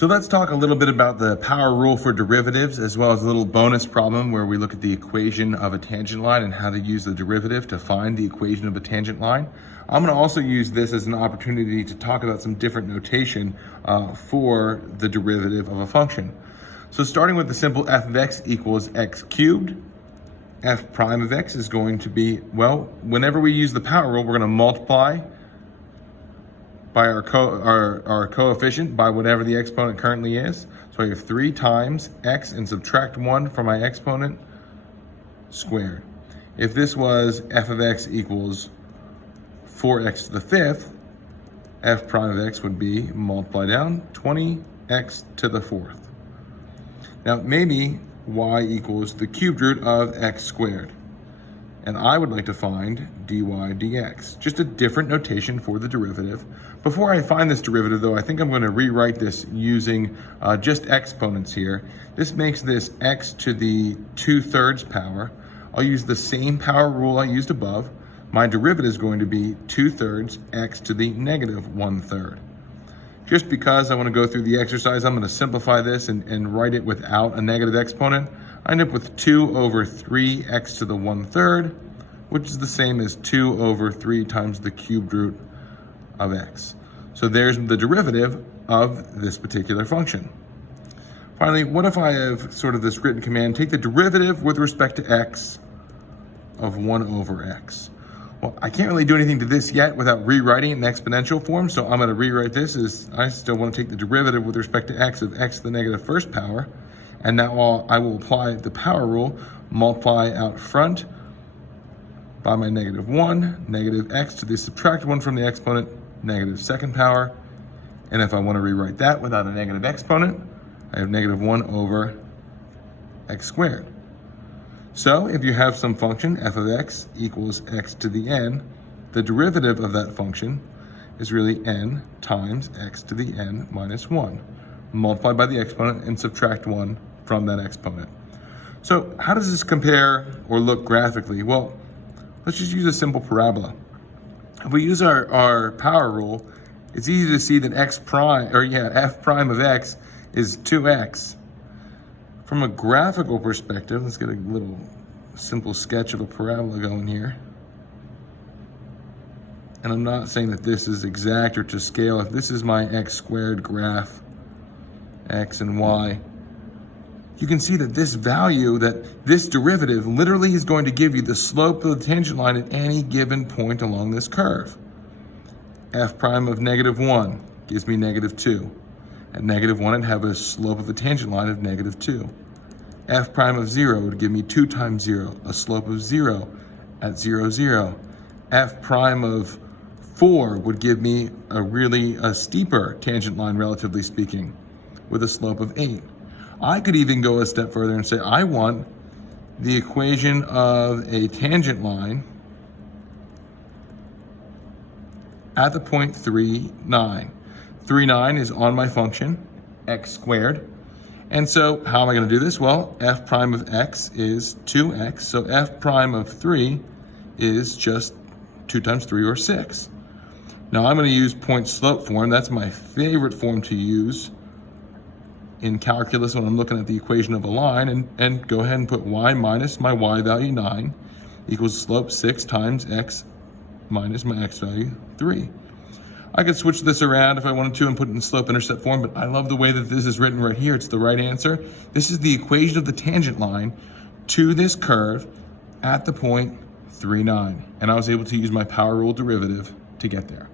So let's talk a little bit about the power rule for derivatives, as well as a little bonus problem where we look at the equation of a tangent line and how to use the derivative to find the equation of a tangent line. I'm going to also use this as an opportunity to talk about some different notation for the derivative of a function. So starting with the simple f of x equals x cubed, f prime of x is going to be, well, whenever we use the power rule, we're going to multiply by our coefficient by whatever the exponent currently is. So I have 3 times x and subtract 1 from my exponent squared. If this was f of x equals 4x to the 5th, f prime of x would be, multiply down, 20x to the 4th. Now maybe y equals the cubed root of x squared. And I would like to find dy dx, just a different notation for the derivative. Before I find this derivative though, I think I'm going to rewrite this using just exponents here. This makes this x to the 2/3 power. I'll use the same power rule I used above. My derivative is going to be 2/3 x to the negative 1/3. Just because I want to go through the exercise, I'm going to simplify this and write it without a negative exponent. I end up with 2 over 3x to the 1/3, which is the same as 2 over 3 times the cubed root of x. So there's the derivative of this particular function. Finally, what if I have sort of this written command, take the derivative with respect to x of 1 over x. Well, I can't really do anything to this yet without rewriting it in exponential form, so I'm going to rewrite this as I still want to take the derivative with respect to x of x to the negative 1st power, and now I will apply the power rule, multiply out front by my negative 1, negative x to the subtract 1 from the exponent, negative 2nd power, and if I want to rewrite that without a negative exponent, I have negative 1 over x squared. So if you have some function, f of x equals x to the n, the derivative of that function is really n times x to the n minus 1, multiplied by the exponent and subtract 1 from that exponent. So how does this compare or look graphically? Well, let's just use a simple parabola. If we use our power rule, it's easy to see that f prime of x is 2x. From a graphical perspective, let's get a little simple sketch of a parabola going here. And I'm not saying that this is exact or to scale. If this is my x squared graph, x and y, you can see that this value, that this derivative literally is going to give you the slope of the tangent line at any given point along this curve. F prime of negative 1 gives me negative 2. At negative 1, I'd have a slope of the tangent line of negative 2. F prime of 0 would give me 2 times 0, a slope of 0 at 0, 0. F prime of 4 would give me a steeper tangent line, relatively speaking, with a slope of 8. I could even go a step further and say I want the equation of a tangent line at the point 3, 9. 3, 9 is on my function, x squared. And so how am I going to do this? Well, f prime of x is 2x, so f prime of 3 is just 2 times 3, or 6. Now I'm going to use point slope form. That's my favorite form to use in calculus when I'm looking at the equation of a line, and go ahead and put y minus my y value 9 equals slope 6 times x minus my x value 3. I could switch this around if I wanted to and put it in slope-intercept form, but I love the way that this is written right here. It's the right answer. This is the equation of the tangent line to this curve at the point 3, 9. And I was able to use my power rule derivative to get there.